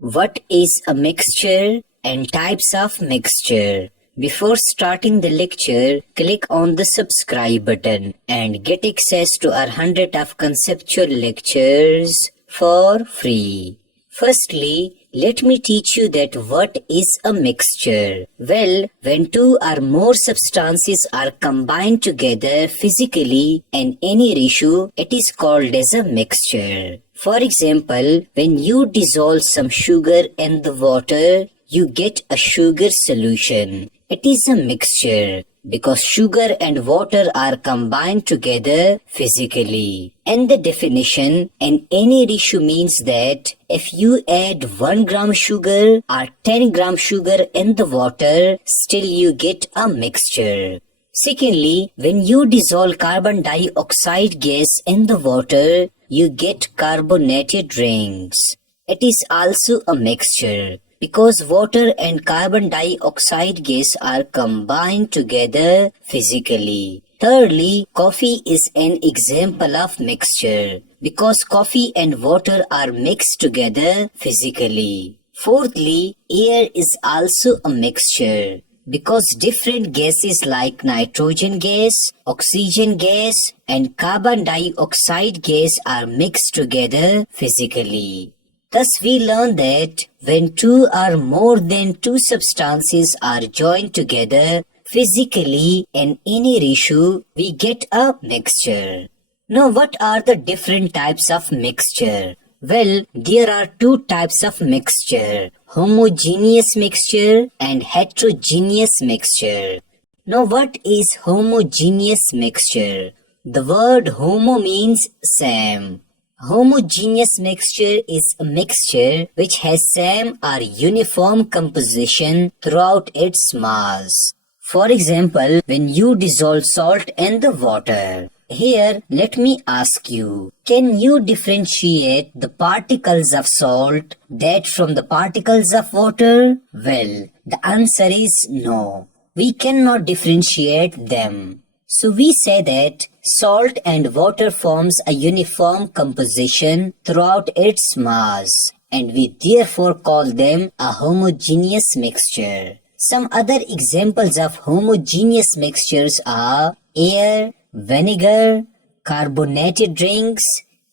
What is a mixture and types of mixture? Before starting the lecture, click on the subscribe button and get access to our 100 of conceptual lectures for free. Firstly, let me teach you that what is a mixture. Well, when two or more substances are combined together physically in any ratio, it is called as a mixture. For example, when you dissolve some sugar in the water, you get a sugar solution. It is a mixture because sugar and water are combined together physically. And the definition in any ratio means that if you add 1 gram sugar or 10 gram sugar in the water, still you get a mixture. Secondly, when you dissolve carbon dioxide gas in the water, you get carbonated drinks. It is also a mixture because water and carbon dioxide gas are combined together physically. Thirdly, coffee is an example of mixture because coffee and water are mixed together physically. Fourthly, air is also a mixture because different gases like nitrogen gas, oxygen gas, and carbon dioxide gas are mixed together physically. Thus, we learn that when two or more than two substances are joined together physically in any ratio, we get a mixture. Now, what are the different types of mixture? Well, there are two types of mixture, homogeneous mixture and heterogeneous mixture. Now, what is homogeneous mixture? The word homo means same. Homogeneous mixture is a mixture which has same or uniform composition throughout its mass. For example, when you dissolve salt in the water. Here, let me ask you, can you differentiate the particles of salt that from the particles of water? Well, the answer is no. We cannot differentiate them. So we say that salt and water forms a uniform composition throughout its mass, and we therefore call them a homogeneous mixture. Some other examples of homogeneous mixtures are air, vinegar, carbonated drinks,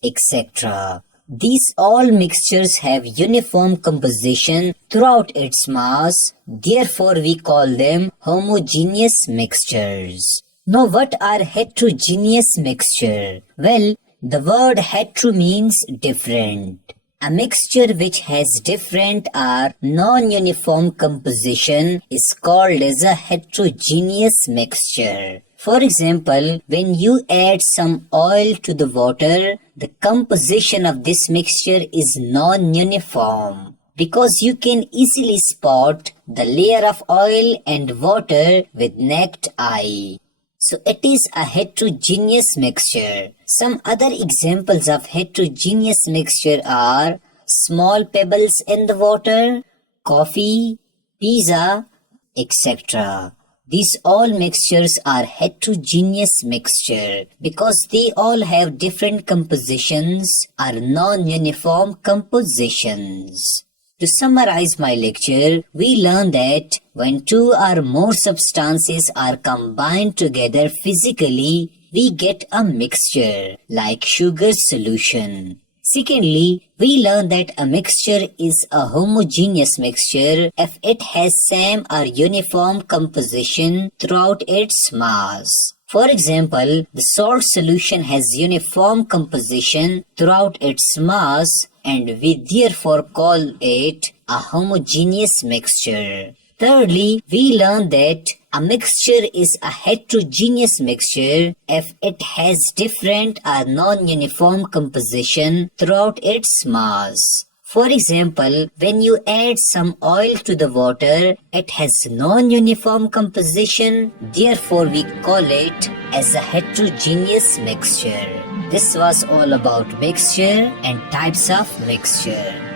etc. These all mixtures have uniform composition throughout its mass, therefore we call them homogeneous mixtures. Now, what are heterogeneous mixture? Well, the word hetero means different. A mixture which has different or non-uniform composition is called as a heterogeneous mixture. For example, when you add some oil to the water, the composition of this mixture is non-uniform because you can easily spot the layer of oil and water with naked eye. So it is a heterogeneous mixture. Some other examples of heterogeneous mixture are small pebbles in the water, coffee, pizza, etc. These all mixtures are heterogeneous mixture because they all have different compositions or non-uniform compositions. To summarize my lecture, we learn that when two or more substances are combined together physically, we get a mixture like sugar solution. Secondly, we learn that a mixture is a homogeneous mixture if it has same or uniform composition throughout its mass. For example, the salt solution has uniform composition throughout its mass, and we therefore call it a homogeneous mixture. Thirdly, we learn that a mixture is a heterogeneous mixture if it has different or non-uniform composition throughout its mass. For example, when you add some oil to the water, it has non-uniform composition, therefore we call it as a heterogeneous mixture. This was all about mixture and types of mixture.